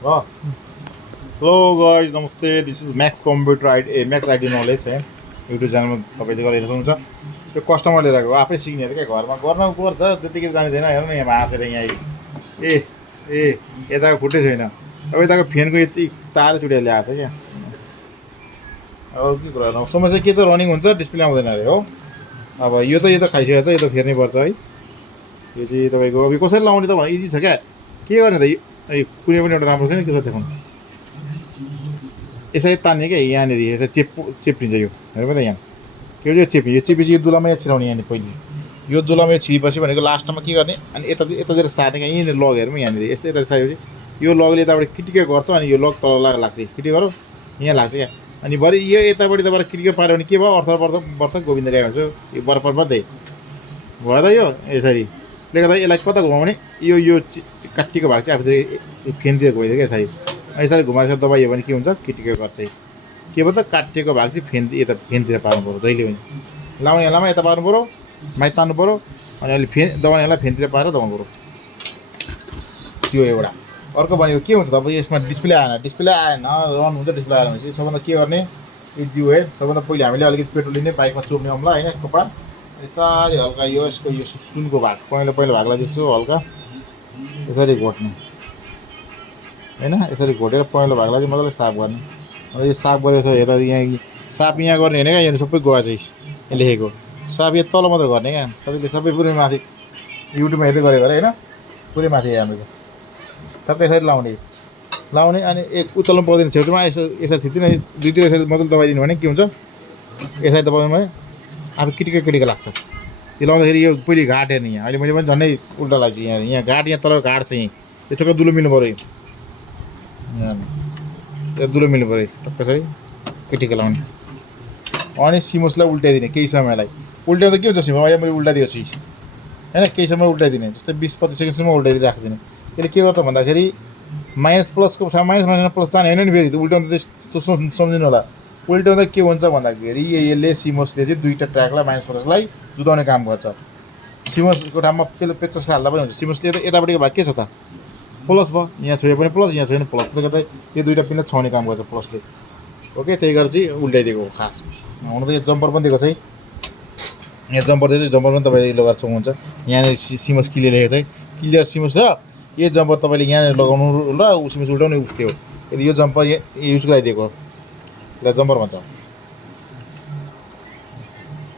Oh, hello guys, namaste. This is Max Computer ID, Max ID Knowledge है YouTube च्यानलमा तपाईँले गरेर सक्नुहुन्छ। त्यो कस्टमरले रहेको आफै सिक्ने अरे क्या घरमा गर्न पर्छ त्यतिकै जानिँदैन। हेर्नु न यहाँ भाँचेर यहाँ आइस ए ए यताको फुटै छैन। अब यताको फ्यानको यति तार चुडेर ल्याएको छ क्या। अब के कुरा गर्नु समस्या के छ रनिङ हुन्छ डिस्प्ले आउँदैन अरे हो। अब यो त खाइसकेको छ यो त फेर्नै पर्छ है। यो चाहिँ तपाईँको अब कसरी लाउने त भने इजी छ क्या। के गर्ने त कुनै पनि एउटा राम्रो छैन के छ देखाउनु यसरी तान्ने क्या यहाँनिर यसरी चेप्रिन्छ यो हेर्नु त यहाँ के यो चेप्ने यो चेपेपछि यो दुलामा यहाँ छिराउने यहाँनिर पहिले यो दुलामा छिरेपछि भनेको लास्टमा के गर्ने अनि यतातिर सार्ने क्या यहीँनिर लग हेरौँ यहाँनिर यस्तो यता सारेपछि यो लगले यताबाट किटिके गर्छ अनि यो लग तल लाग्छ किटिके गरौँ यहाँ लाग्छ क्या अनि भरे यो यतापट्टि तपाईँबाट किटिके पाऱ्यो भने के भयो अर्थ गोविन्द गाई हुन्छ यो बर्फर पर्दै भयो त यो यसरी त्यसले गर्दा यसलाई कता घुमाउने यो काटिएको भाग चाहिँ आफूतिर फेनतिर गइदियो क्या यसरी यसरी घुमाएर दबाइयो भने के हुन्छ किटिके गर्छ के भयो त काटिएको भाग चाहिँ यता फेनतिर पार्नु पऱ्यो जहिले पनि लाउनेहरूलाई यता पार्नु पऱ्यो माथि तान्नु पऱ्यो अनि अहिले दबाउनेहरूलाई फेनतिर पारेर दबाउनु पऱ्यो त्यो एउटा अर्को भनेको के हुन्छ त अब यसमा डिस्प्ले आएन रन हुन्छ डिस्प्ले आएन भने चाहिँ सबभन्दा के गर्ने यो जिउ है सबभन्दा पहिले हामीले अलिकति पेट्रोल लिने बाइकमा चोप्ने औँला होइन कपडा साह्रै हल्का यो यसको यो सुनको भाग पहिलो भागलाई यसो हल्का यसरी घोट्ने होइन यसरी घोटेर पहिलो भागलाई चाहिँ मजाले साफ गर्ने अब यो साफ गरेको छ हेर्दा यहाँ साफ यहाँ गर्ने होइन क्या यहाँ सबै गएको छ यहाँ लेखेको साफ यहाँ तल मात्र गर्ने क्या सधैँले सबै पुरै माथि युट्युबमा हेर्दै गरेको अरे होइन पुरै माथि हाम्रो टक्कै यसरी लाउने अनि एक उचाल्नु पर्दैन छेउछाउमा यसरी थिच्दिन दुईतिर यसरी मजाले दबाइदिनु भने के हुन्छ यसरी दबाउनु भने अब किटिके लाग्छ त्यो लाउँदाखेरि यो पहिले घाट हेर्ने यहाँ अहिले मैले पनि झन्डै उल्टा लाग्छु यहाँ घाट यहाँ तल घाट छ यहीँ त्यो टक्कै दुलो मिल्नु पऱ्यो यो दुलो मिल्नु पऱ्यो टक्कै किटिके लाउने अनि सिमोसलाई उल्टाइदिने केही समयलाई उल्ट्याउँदा के हुन्छ सिमो अहिले मैले उल्टाइदिएको छु होइन केही समय उल्टाइदिने जस्तै 20-25 सेकेन्डसम्म उल्टाइदिएर राखिदिने यसले के गर्छ भन्दाखेरि माइनस प्लसको माइनस प्लस जाने होइन नि फेरि उल्टाउँदा त्यस्तो सम्झिनु होला उल्टाउँदा के हुन्छ भन्दाखेरि यसले सिमोसले चाहिँ दुईवटा ट्र्याकलाई माइनस प्लसलाई जुदाउने काम गर्छ सिमोसको ठाउँमा पेचकस हाल्दा पनि हुन्छ सिमोसले त यतापट्टिको भाग के छ त प्लस भयो यहाँ छोयो पनि प्लस यहाँ छोयो भने प्लस त्यसले गर्दा यो दुईवटा पिनलाई छाउने काम गर्छ प्लसले ओके त्यही गरेर चाहिँ उल्टाइदिएको हो खास हुन त यो जम्पर पनि दिएको छ है यहाँ जम्पर दिएको चाहिँ जम्पर पनि तपाईँले लगाएर सक्नुहुन्छ यहाँनिर सिमोस क्लियर लेखेको छ क्लियर सिमोस छ यो जम्पर तपाईँले यहाँनिर लगाउनु र सिमोस उल्टाउने उठ्यो यदि यो जम्पर युज गराइदिएको हो यसलाई जम्पर भन्छ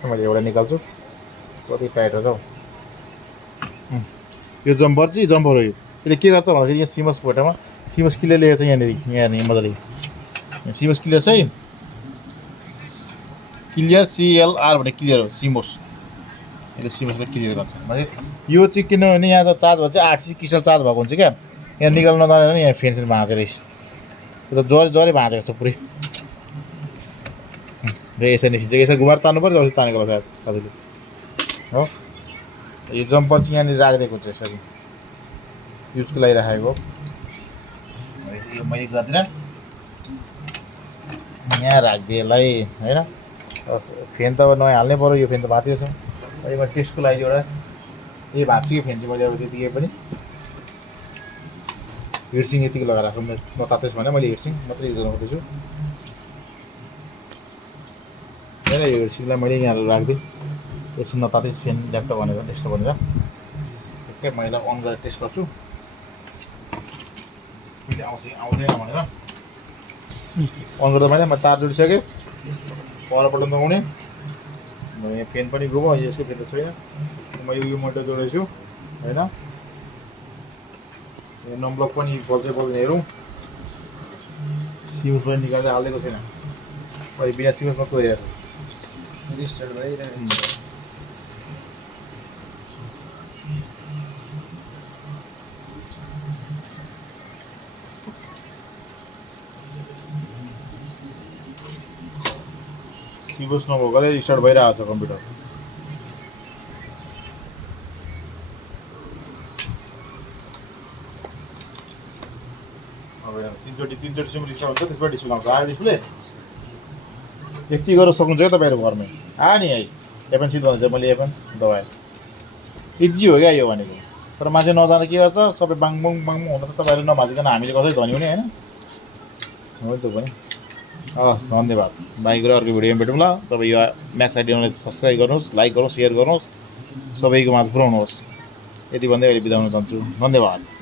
मैले एउटा निकाल्छु कति टाइट रहेछ हौ यो जम्पर चाहिँ जम्पर हो यसले के गर्छ भन्दाखेरि यहाँ सिमोस फोटोमा सिमोस क्लियर लेखेको छ यहाँनिर मजाले सिमोस क्लियर छ है क्लियर CLR भने क्लियर हो सिमोस यसले सिमोसलाई क्लियर गर्छ भने यो चाहिँ किनभने यहाँ त चार्ज भन्छ 8 क्रिस्टल चार्ज भएको हुन्छ क्या यहाँ निकाल्न नजाने भने यहाँ फेन्सन भाँचेर यो त जरे भाँचेको छ पुरै यसरी निस्किन्छ यसरी घुमाएर तान्नु पऱ्यो जसरी तानेको होला सायद तपाईँले हो यो जम्पर चाहिँ यहाँनिर राखिदिएको हुन्छ यसरी युजको लागि राखेको यो मैले गर्दिनँ यहाँ राखिदिएँ यसलाई होइन फेन त अब नयाँ हाल्नै पऱ्यो यो फेन त भाँचेको छ अहिले टेस्टको लागि एउटा यही भाँचेको फेन चाहिँ मैले अब त्यतिकै पनि हिटसिङ यतिकै लगाएर राख्नु नतातेस् भने मैले हिटसिङ मात्रै युज गर्नु खोज्दैछु होइन यो हिटसिङलाई मैले यहाँ राखिदिएँ एकछिन नतातेस् फेन ल्यापटप भनेर टेस्ट भनेर ठिक्कै मैले अन गरेर टेस्ट गर्छु स्पिड आउँदैन भनेर अन गर्दा मैले तार जोडिसकेँ परपल्ट नआउने यहाँ फेन पनि गयो यसको फेन त छैन मैले यो मोटर जोडेको छु होइन यो नम्ब्लक पनि बल्छ हेरौँ सिमोस पनि निकालेर हालिदिएको छैन अहिले बिना सिमोस मात्रै हेरेको रिस्टार्ट भइरहेको छ सिमोस नभएकोले रिस्टार्ट भइरहेको छ कम्प्युटर अब तीनचोटिसम्म रिस्टार्ट हुन्छ त्यसबाट डिस्प्ले आउँछ आयो डिस्प्ले यति गरेर सक्नुहुन्छ क्या तपाईँहरू घरमै नि है एपन सिट भन्दैछ मैले एपन दबाएँ इजी हो क्या यो भनेको तर मान्छे नजाने के गर्छ सबै बाङबुङ बाङबुङ हुँदा त तपाईँहरूले नभाजिकन हामीले कसै धनी हुने होइन हो त्यो पनि हस् धन्यवाद बाइक र अर्को भिडियोमा भेटौँ ल तपाईँ यो म्याक्स आइडियालाई सब्सक्राइब गर्नुहोस् लाइक गर्नुहोस् सेयर गर्नुहोस् सबैको माझ पुऱ्याउनुहोस् यति भन्दै अहिले बिदा हुन चाहन्छु धन्यवाद